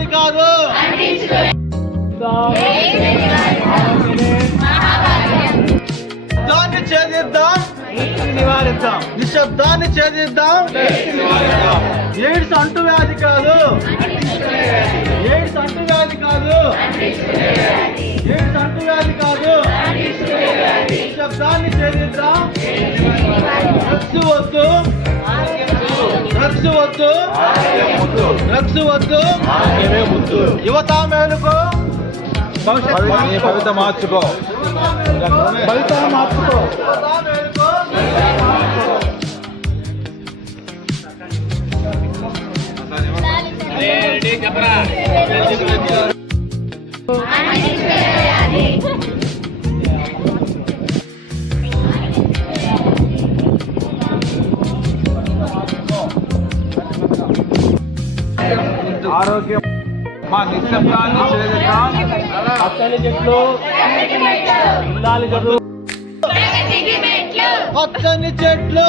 వ్యాధి కాదు. దాన్ని ఛేదిద్దాం, నివారిద్దాం. నిశ్శబ్దాన్ని ఛేదిద్దాం. ఎయిడ్స్ అంటువ్యాధి కాదు. ఎయిడ్స్ అంటువ్యాధి కాదు. ఎయిడ్స్ అంటువ్యాధి కాదు. నిశ్శబ్దాన్ని ఛేదిద్దాం. డ్రగ్స్ వద్దు, డ్రగ్స్ వద్దు, డ్రగ్స్ వద్దు. యువత మేలుకో, భవిత మార్చుకో, ఫలిత మార్చుకో. ఆరోగ్యం మా నిశ్శబ్దాన్ని ఛేదిద్దాం. పచ్చని చెట్లు, ఉండాలి చెట్లు, పచ్చని చెట్లు.